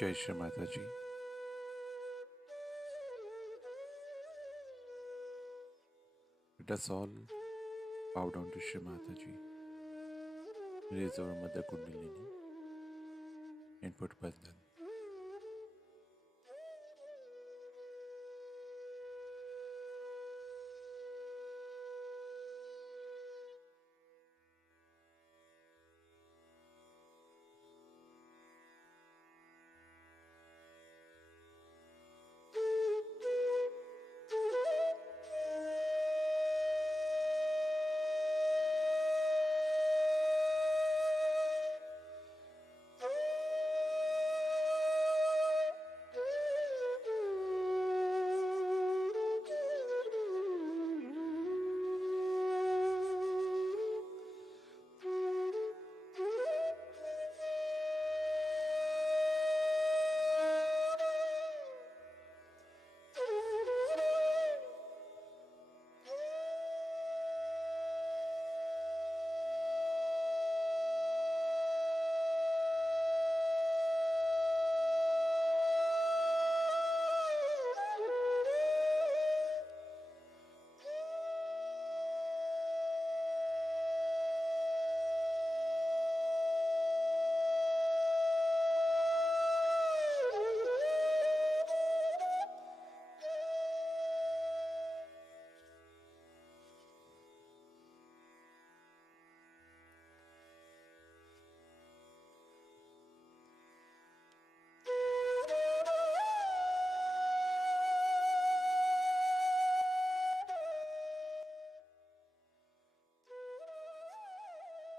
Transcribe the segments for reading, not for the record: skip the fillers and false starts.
Jai Shri Mataji. Let us all bow down to Shri Mataji, raise our Mother Kundalini and put Bandhan.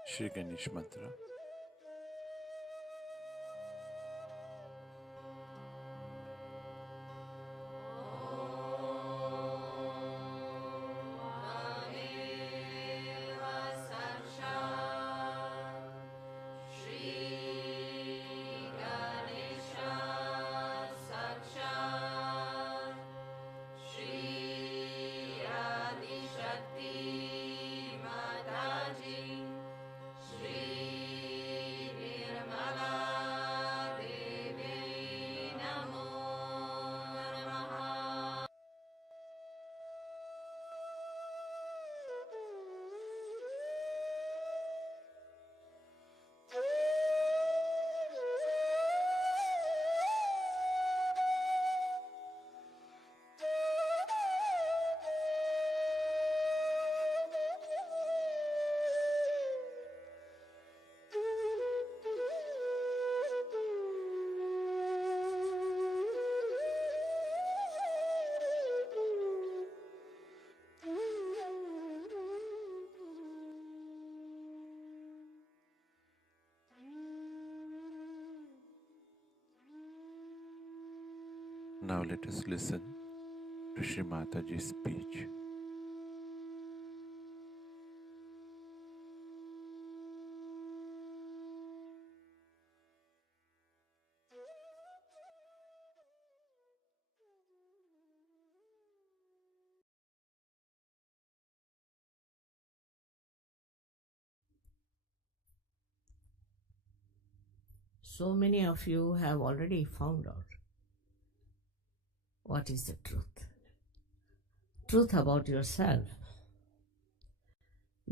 Shri Ganesh Mantra. Now let us listen to Shri Mataji's speech. So many of you have already found out what is the truth. Truth about yourself.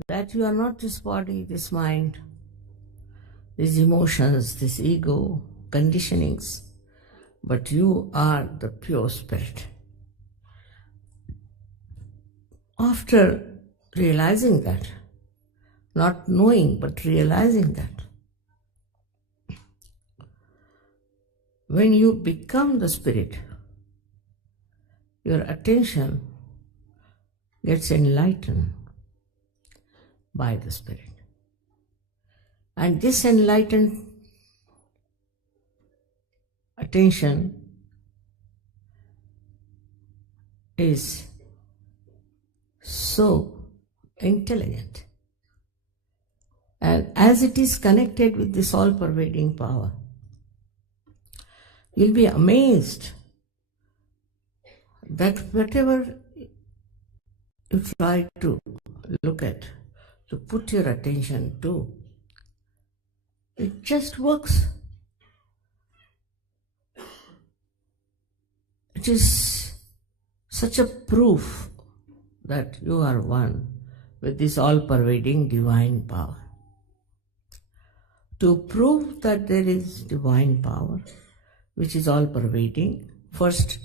That you are not this body, this mind, these emotions, this ego, conditionings, but you are the pure spirit. After realizing that, not knowing but realizing that, when you become the spirit, your attention gets enlightened by the spirit. And this enlightened attention is so intelligent. And as it is connected with this all-pervading power, you'll be amazed that whatever you try to look at, to put your attention to, it just works. It is such a proof that you are one with this all-pervading divine power. To prove that there is divine power, which is all-pervading, first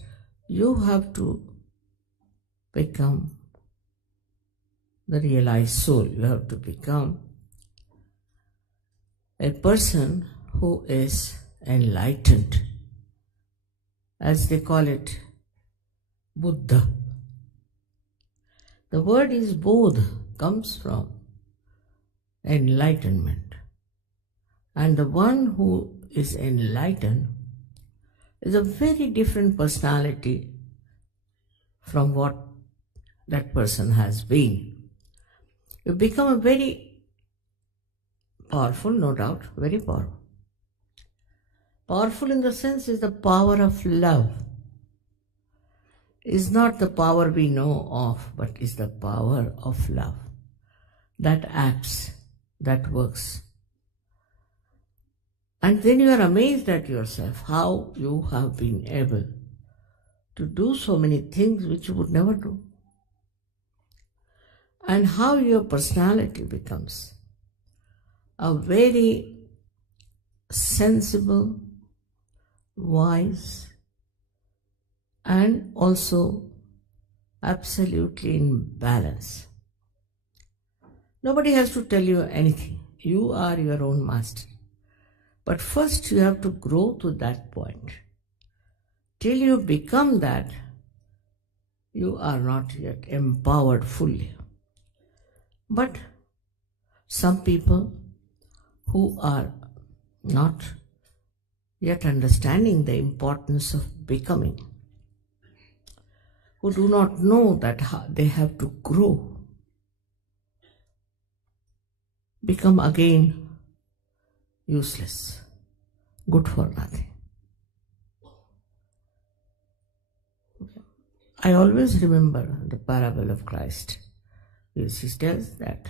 you have to become the realized soul. You have to become a person who is enlightened, as they call it, Buddha. The word is Bodh, comes from enlightenment. And the one who is enlightened is a very different personality from what that person has been. You become a very powerful, no doubt, very powerful. Powerful in the sense is the power of love. Is not the power we know of, but is the power of love that acts, that works. And then you are amazed at yourself, how you have been able to do so many things which you would never do. And how your personality becomes a very sensible, wise, and also absolutely in balance. Nobody has to tell you anything. You are your own master. But first you have to grow to that point. Till you become that, you are not yet empowered fully. But some people who are not yet understanding the importance of becoming, who do not know that they have to grow, become again useless, good for nothing. I always remember the parable of Christ. He tells that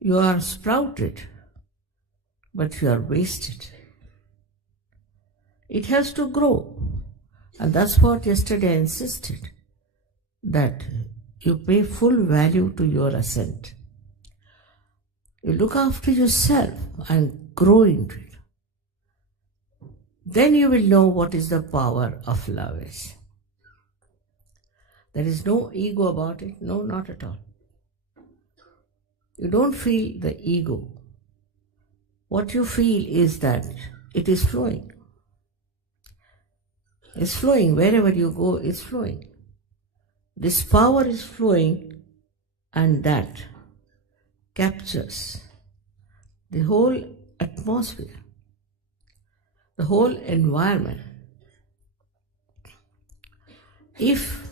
you are sprouted, but you are wasted. It has to grow. And that's what yesterday I insisted, that you pay full value to your ascent. You look after yourself and grow into it. Then you will know what is the power of love is. There is no ego about it, no, not at all. You don't feel the ego. What you feel is that it is flowing. It's flowing. Wherever you go, it's flowing. This power is flowing, and that captures the whole atmosphere, the whole environment. If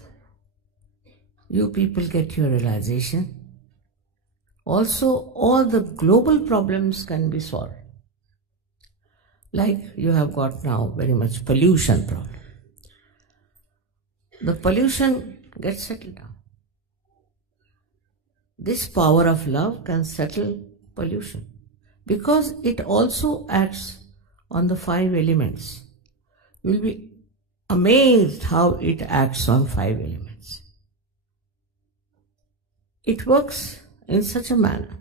you people get your realization, also all the global problems can be solved. Like you have got now very much pollution problem. The pollution gets settled down. This power of love can settle pollution because it also acts on the 5 elements. You will be amazed how it acts on 5 elements. It works in such a manner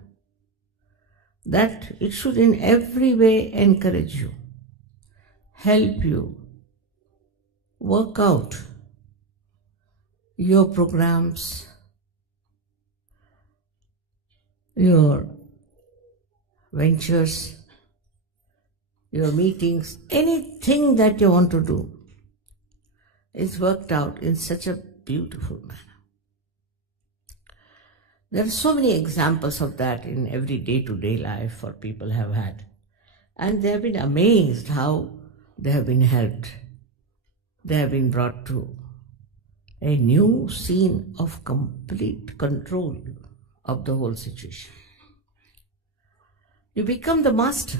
that it should in every way encourage you, help you work out your programs, your ventures, your meetings, anything that you want to do is worked out in such a beautiful manner. There are so many examples of that in every day-to-day life what people have had. And they have been amazed how they have been helped. They have been brought to a new scene of complete control of the whole situation. You become the master,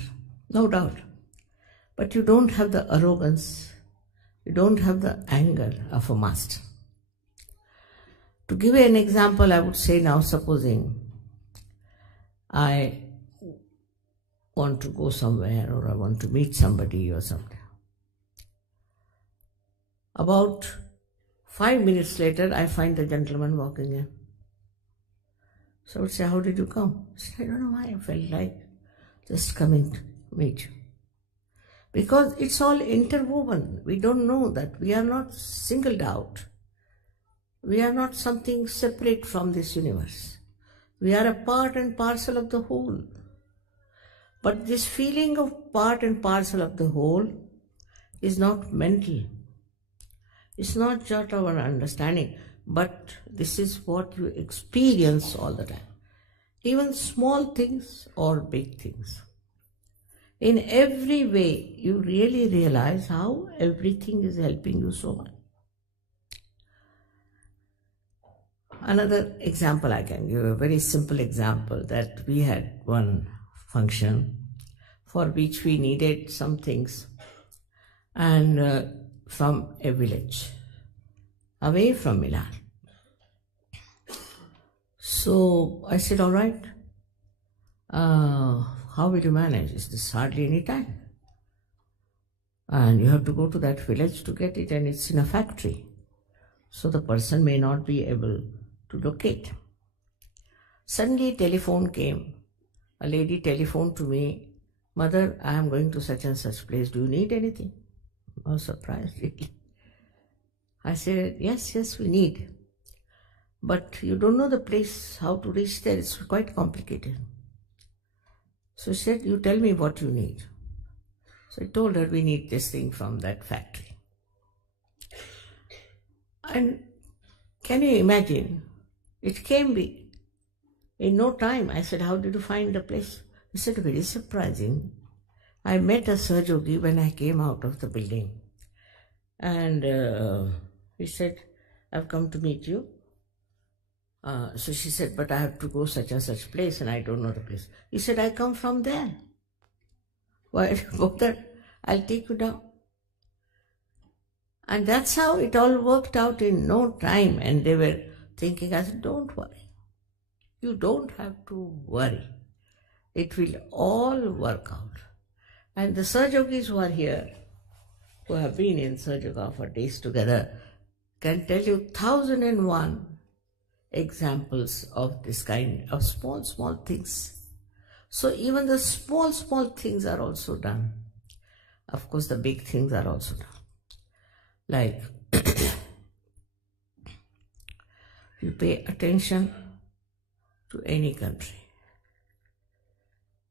no doubt, but you don't have the arrogance, you don't have the anger of a master. To give you an example, I would say now, supposing I want to go somewhere or I want to meet somebody or something. About 5 minutes later, I find the gentleman walking in. So I would say, how did you come? I said, I don't know why I felt like just coming to meet you. Because it's all interwoven. We don't know that we are not singled out. We are not something separate from this universe. We are a part and parcel of the whole. But this feeling of part and parcel of the whole is not mental. It's not just our understanding, but this is what you experience all the time. Even small things or big things. In every way, you really realize how everything is helping you so much. Another example I can give, a very simple example, that we had one function for which we needed some things, and from a village away from Milan. So I said, all right, how will you manage? Is this hardly any time? And you have to go to that village to get it, and it's in a factory. So the person may not be able to locate. Suddenly a telephone came. A lady telephoned to me, Mother, I am going to such and such place. Do you need anything? I was surprised, really. I said, yes, we need. But you don't know the place, how to reach there. It's quite complicated. So she said, you tell me what you need. So I told her we need this thing from that factory. And can you imagine? It came in no time. I said, how did you find the place? He said, very surprising. I met a Sahajogi when I came out of the building. And he said, I've come to meet you. So she said, but I have to go such and such place and I don't know the place. He said, I come from there. Why bother? I'll take you down. And that's how it all worked out in no time. And they were thinking, I said, don't worry. You don't have to worry. It will all work out. And the Sahajogis who are here, who have been in Sahajoga for days together, can tell you 1001 examples of this kind of small things. So even the small things are also done. Of course, the big things are also done. Like, you pay attention to any country,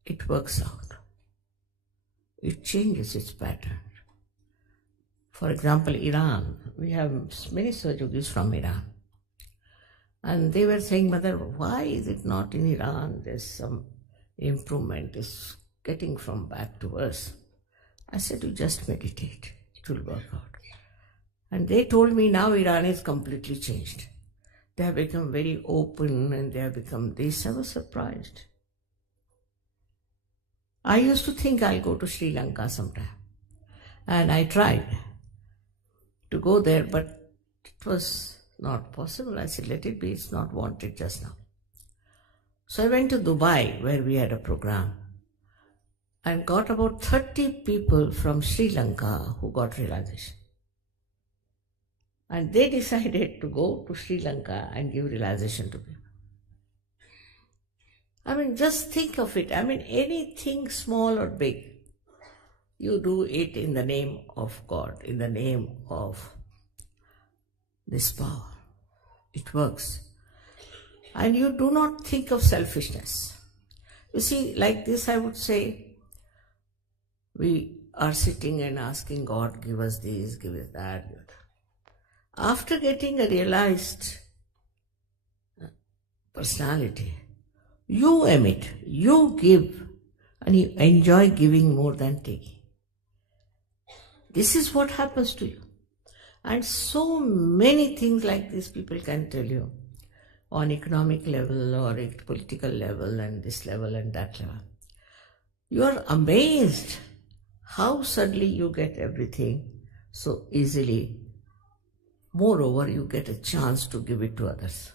it works out. It changes its pattern. For example, Iran. We have many Sahajogis from Iran. And they were saying, Mother, why is it not in Iran? There's some improvement. It's getting from bad to worse. I said, you just meditate. It will work out. And they told me now Iran is completely changed. They have become very open and they have become this. I was surprised. I used to think I'll go to Sri Lanka sometime. And I tried to go there, but it was not possible. I said, let it be, it's not wanted just now. So I went to Dubai, where we had a program, and got about 30 people from Sri Lanka who got realization. And they decided to go to Sri Lanka and give realization to people. I mean, just think of it. I mean, anything small or big, you do it in the name of God, in the name of this power. It works. And you do not think of selfishness. You see, like this I would say, we are sitting and asking God, give us this, give us that. After getting a realized personality, you emit, you give, and you enjoy giving more than taking. This is what happens to you. And so many things like this people can tell you on economic level or political level and this level and that level. You are amazed how suddenly you get everything so easily. Moreover, you get a chance to give it to others.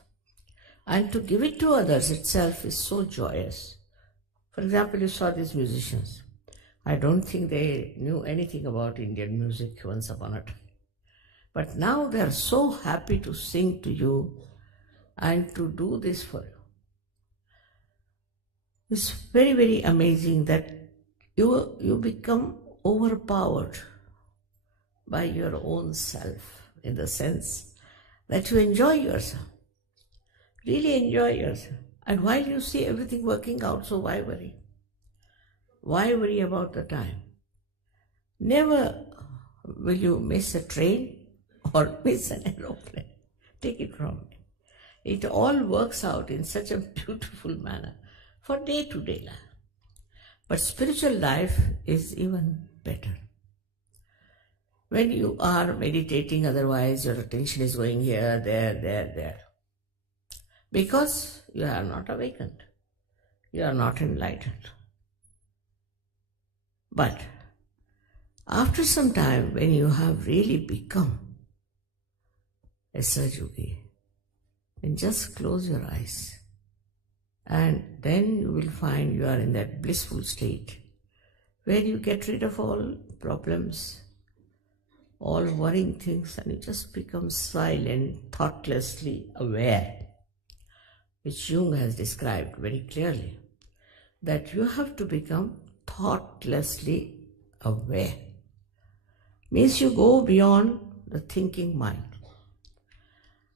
And to give it to others itself is so joyous. For example, you saw these musicians. I don't think they knew anything about Indian music once upon a time. But now they are so happy to sing to you and to do this for you. It's very, very amazing that you become overpowered by your own self, in the sense that you enjoy yourself, really enjoy yourself. And while you see everything working out, so why worry? Why worry about the time? Never will you miss a train or miss an aeroplane. Take it from me. It all works out in such a beautiful manner for day-to-day life. But spiritual life is even better. When you are meditating, otherwise your attention is going here, there. Because you are not awakened. You are not enlightened. But after some time, when you have really become a Sahaja, then just close your eyes. And then you will find you are in that blissful state where you get rid of all problems, all worrying things, and you just become silent, thoughtlessly aware, which Jung has described very clearly, that you have to become thoughtlessly aware. Means you go beyond the thinking mind.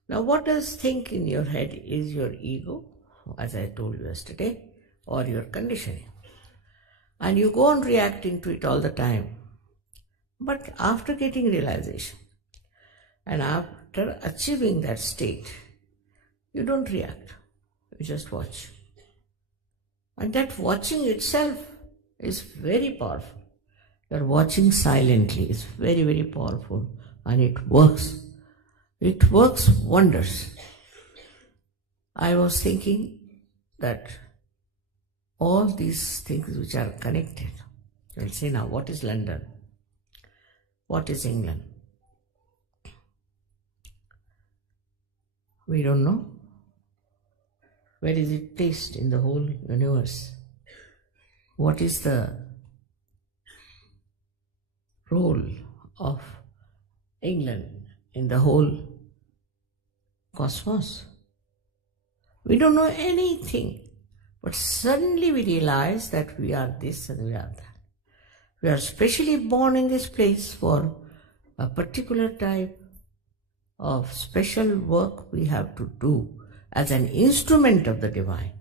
Now what does think in your head is your ego, as I told you yesterday, or your conditioning. And you go on reacting to it all the time. But after getting realization and after achieving that state, you don't react, you just watch. And that watching itself is very powerful. You're watching silently, it's very, very powerful, and it works. It works wonders. I was thinking that all these things which are connected, you'll say now, what is London? What is England? We don't know. Where is it placed in the whole universe? What is the role of England in the whole cosmos? We don't know anything, but suddenly we realize that we are this and we are that. We are specially born in this place for a particular type of special work we have to do as an instrument of the divine.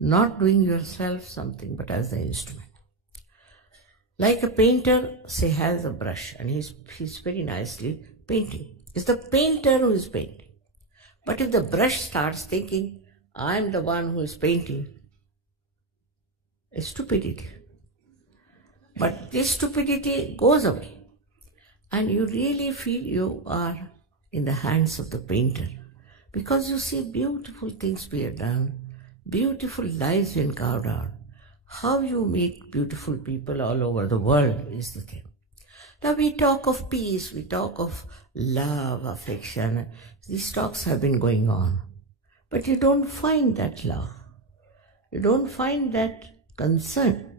Not doing yourself something, but as the instrument. Like a painter, say, has a brush and he's very nicely painting. It's the painter who is painting. But if the brush starts thinking, I'm the one who is painting, it's stupidity. But this stupidity goes away and you really feel you are in the hands of the painter, because you see beautiful things being done, beautiful lives being carved out. How you meet beautiful people all over the world is the thing. Now we talk of peace, we talk of love, affection. These talks have been going on. But you don't find that love. You don't find that concern.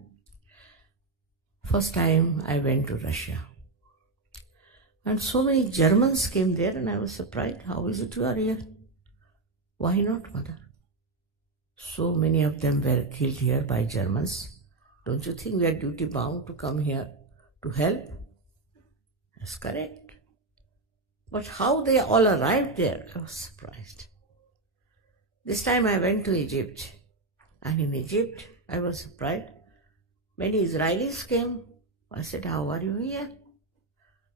First time I went to Russia. And so many Germans came there and I was surprised. How is it you are here? Why not, mother? So many of them were killed here by Germans. Don't you think we are duty bound to come here to help? That's correct. But how they all arrived there, I was surprised. This time I went to Egypt. And in Egypt, I was surprised. Many Israelis came. I said, how are you here?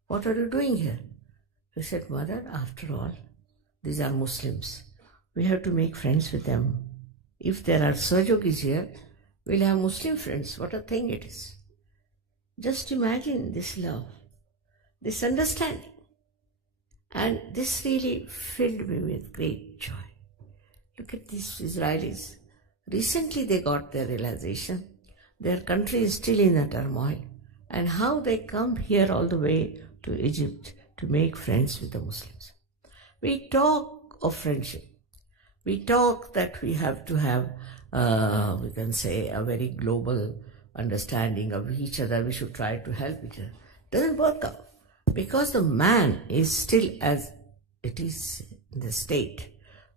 What are you doing here? He said, mother, after all, these are Muslims. We have to make friends with them. If there are Sahajogis here, we'll have Muslim friends. What a thing it is. Just imagine this love, this understanding. And this really filled me with great joy. Look at these Israelis. Recently they got their realization. Their country is still in a turmoil. And how they come here all the way to Egypt to make friends with the Muslims. We talk of friendship. We talk that we have to have, we can say, a very global understanding of each other. We should try to help each other. Doesn't work out. because the man is still as it is in the state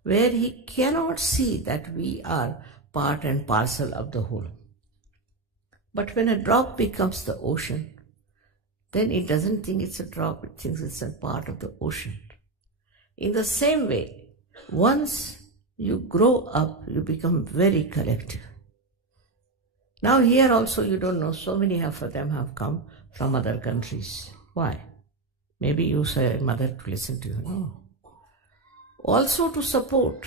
where he cannot see that we are part and parcel of the whole. But when a drop becomes the ocean, then it doesn't think it's a drop, it thinks it's a part of the ocean. In the same way, once you grow up, you become very collective. Now here also you don't know, so many of them have come from other countries. Why? Maybe you say mother to listen to you. No. Also to support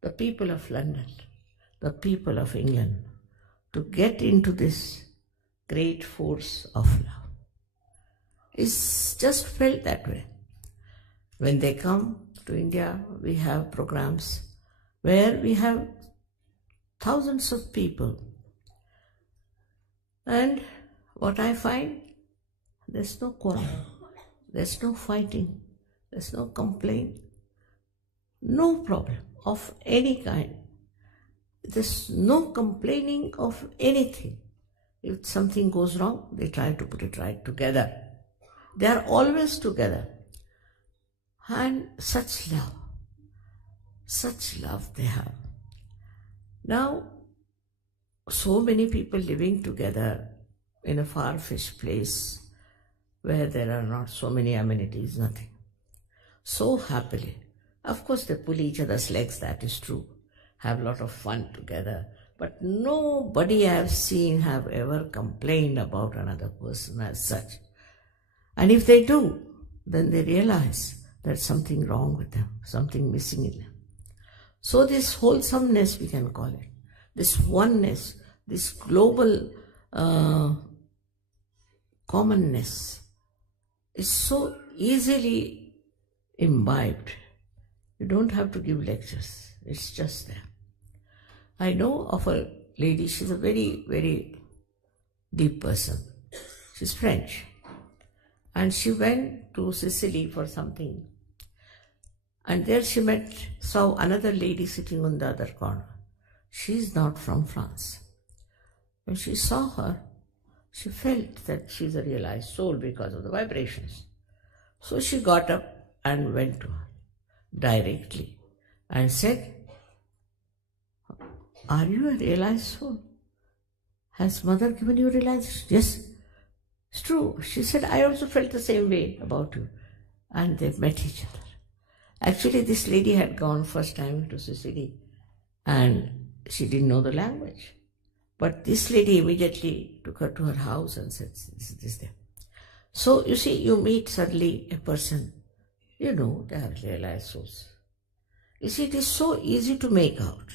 the people of London, the people of England, to get into this great force of love. It's just felt that way. When they come to India, we have programs where we have thousands of people. And what I find, there's no quarrel, there's no fighting, there's no complaint, no problem of any kind. There's no complaining of anything. If something goes wrong, they try to put it right together. They are always together. And such love they have. Now, so many people living together in a far-fetched place where there are not so many amenities, nothing. So happily. Of course, they pull each other's legs, that is true. Have a lot of fun together. But nobody I have seen have ever complained about another person as such. And if they do, then they realize there's something wrong with them, something missing in them. So this wholesomeness, we can call it, this oneness, this global commonness is so easily imbibed. You don't have to give lectures, it's just there. I know of a lady, she's a very, very deep person. She's French. And she went to Sicily for something. And there she saw another lady sitting on the other corner. She's not from France. When she saw her, she felt that she's a realized soul because of the vibrations. So she got up and went to her directly and said, "Are you a realized soul? Has Mother given you realization?" "Yes, it's true." She said, "I also felt the same way about you." And they met each other. Actually, this lady had gone first time to Sicily and she didn't know the language. But this lady immediately took her to her house and said, this there. So you see, you meet suddenly a person, you know they are realized souls. You see, it is so easy to make out.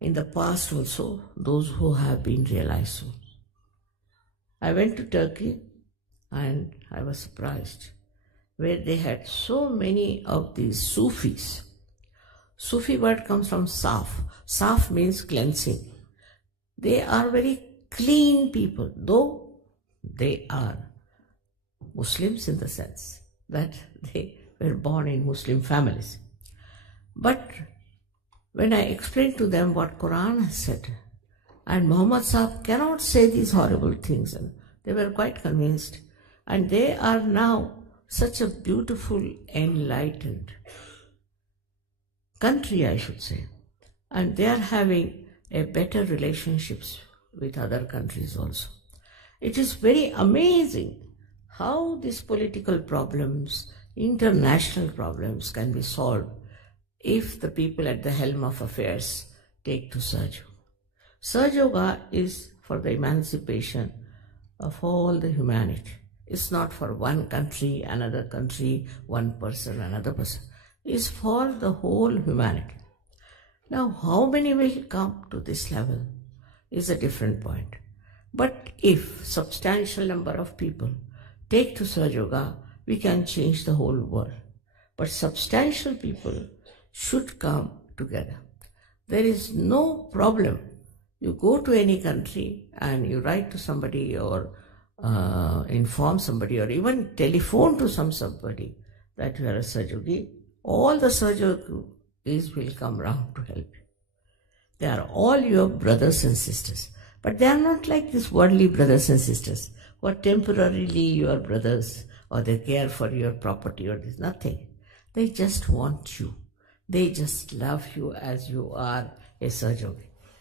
In the past also, those who have been realized souls. I went to Turkey and I was surprised where they had so many of these Sufis. Sufi word comes from Saf. Saf means cleansing. They are very clean people, though they are Muslims in the sense that they were born in Muslim families. But when I explained to them what Quran has said, and Muhammad Sahib cannot say these horrible things, and they were quite convinced. And they are now such a beautiful, enlightened country, I should say. And they are having a better relationships with other countries also. It is very amazing how these political problems, international problems can be solved if the people at the helm of affairs take to Sahaja. Sahaja Yoga is for the emancipation of all the humanity. It's not for one country, another country, one person, another person. It's for the whole humanity. Now, how many will come to this level is a different point. But if substantial number of people take to Sahaja Yoga, we can change the whole world. But substantial people should come together. There is no problem. You go to any country and you write to somebody or inform somebody or even telephone to somebody that you are a Sahaja Yogi, all the Sahaja Yogis will come round to help you. They are all your brothers and sisters. But they are not like these worldly brothers and sisters who are temporarily your brothers, or they care for your property, or there's nothing. They just want you. They just love you as you are a surgeon.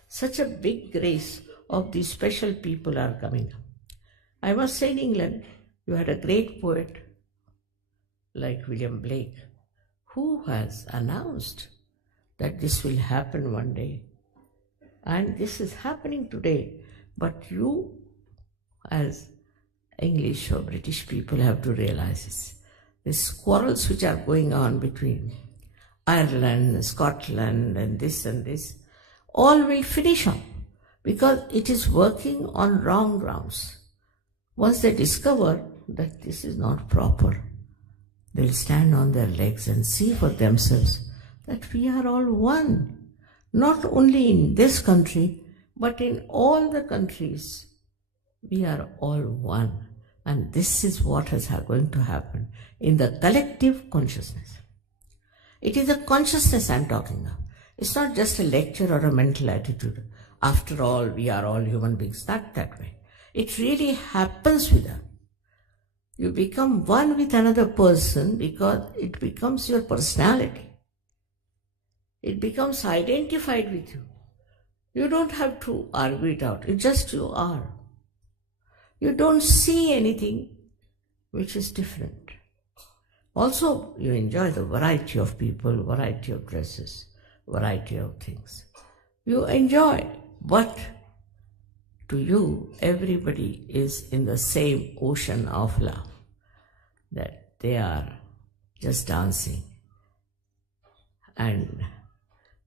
Such a big grace of these special people are coming up. I must say in England, you had a great poet like William Blake, who has announced that this will happen one day. And this is happening today. But you, as English or British people, have to realize this. These quarrels which are going on between Ireland, Scotland, and this, all will finish up because it is working on wrong grounds. Once they discover that this is not proper, they'll stand on their legs and see for themselves that we are all one, not only in this country, but in all the countries. We are all one. And this is what is going to happen in the collective consciousness. It is a consciousness I'm talking of. It's not just a lecture or a mental attitude. After all, we are all human beings. Not that way. It really happens with us. You become one with another person because it becomes your personality. It becomes identified with you. You don't have to argue it out. It's just you are. You don't see anything which is different. Also, you enjoy the variety of people, variety of dresses, variety of things. You enjoy, but to you, everybody is in the same ocean of love, that they are just dancing and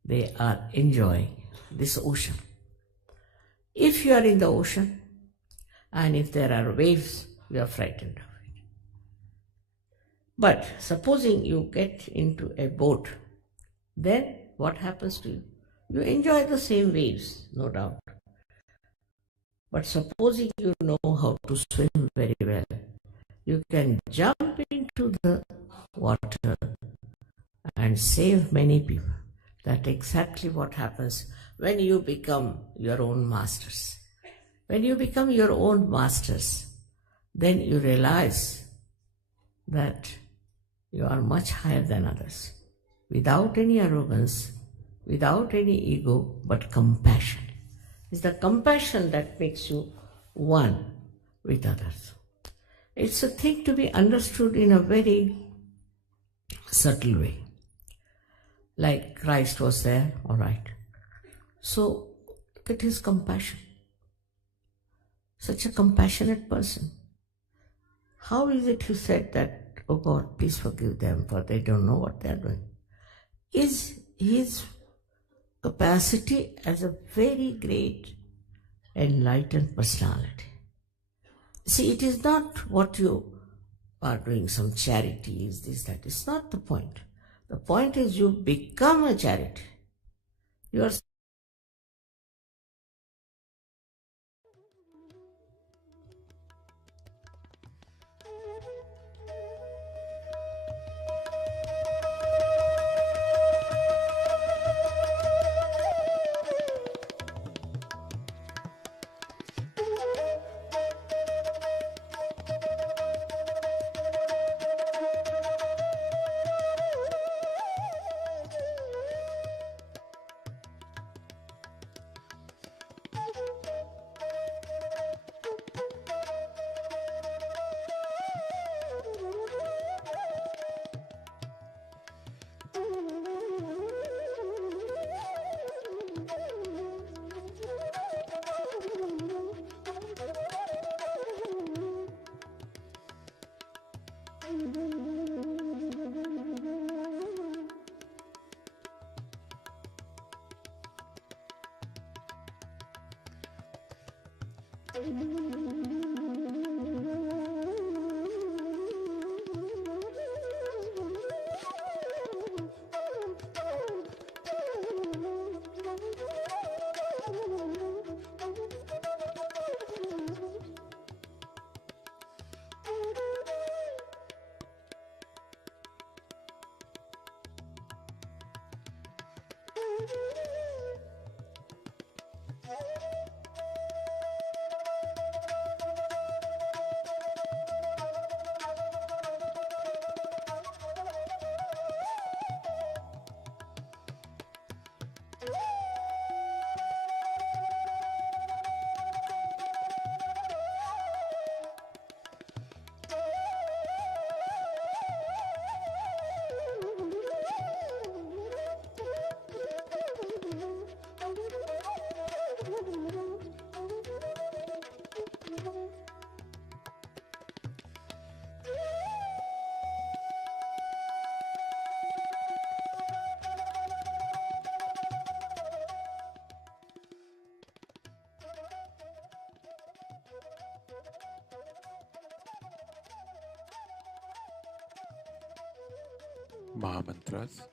they are enjoying this ocean. If you are in the ocean and if there are waves, you are frightened of it. But supposing you get into a boat, then what happens to you? You enjoy the same waves, no doubt. But supposing you know how to swim very well, you can jump into the water and save many people. That's exactly what happens when you become your own masters. When you become your own masters, then you realize that you are much higher than others, without any arrogance, without any ego, but compassion. It's the compassion that makes you one with others. It's a thing to be understood in a very subtle way. Like Christ was there, all right. So that is compassion. Such a compassionate person. How is it you said that, oh God, please forgive them, for they don't know what they are doing? Is his capacity as a very great enlightened personality. See, it is not what you are doing, some charities, this, that. It's not the point. The point is you become a charity. You are Mahamantras.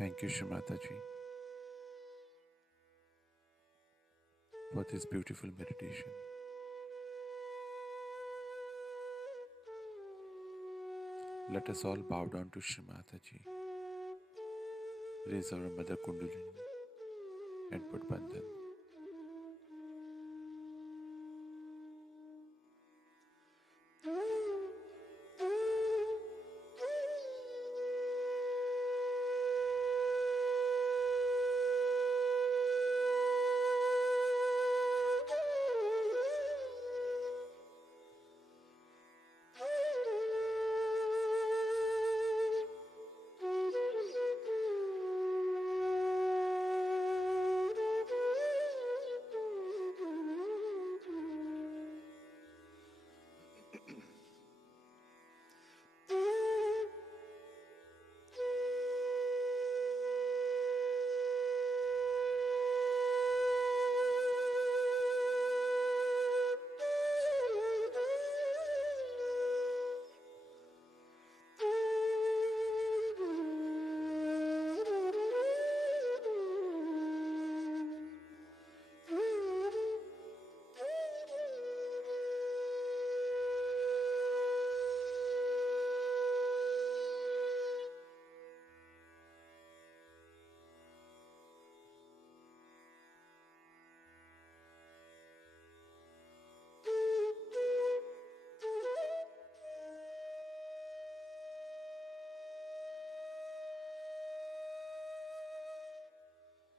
Thank you, Shrimata ji. for this beautiful meditation. Let us all bow down to Shri Mataji, raise our Mother Kundalini and put Bandhan.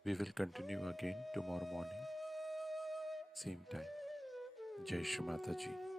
We will continue again tomorrow morning, same time. Jai Shri Mataji.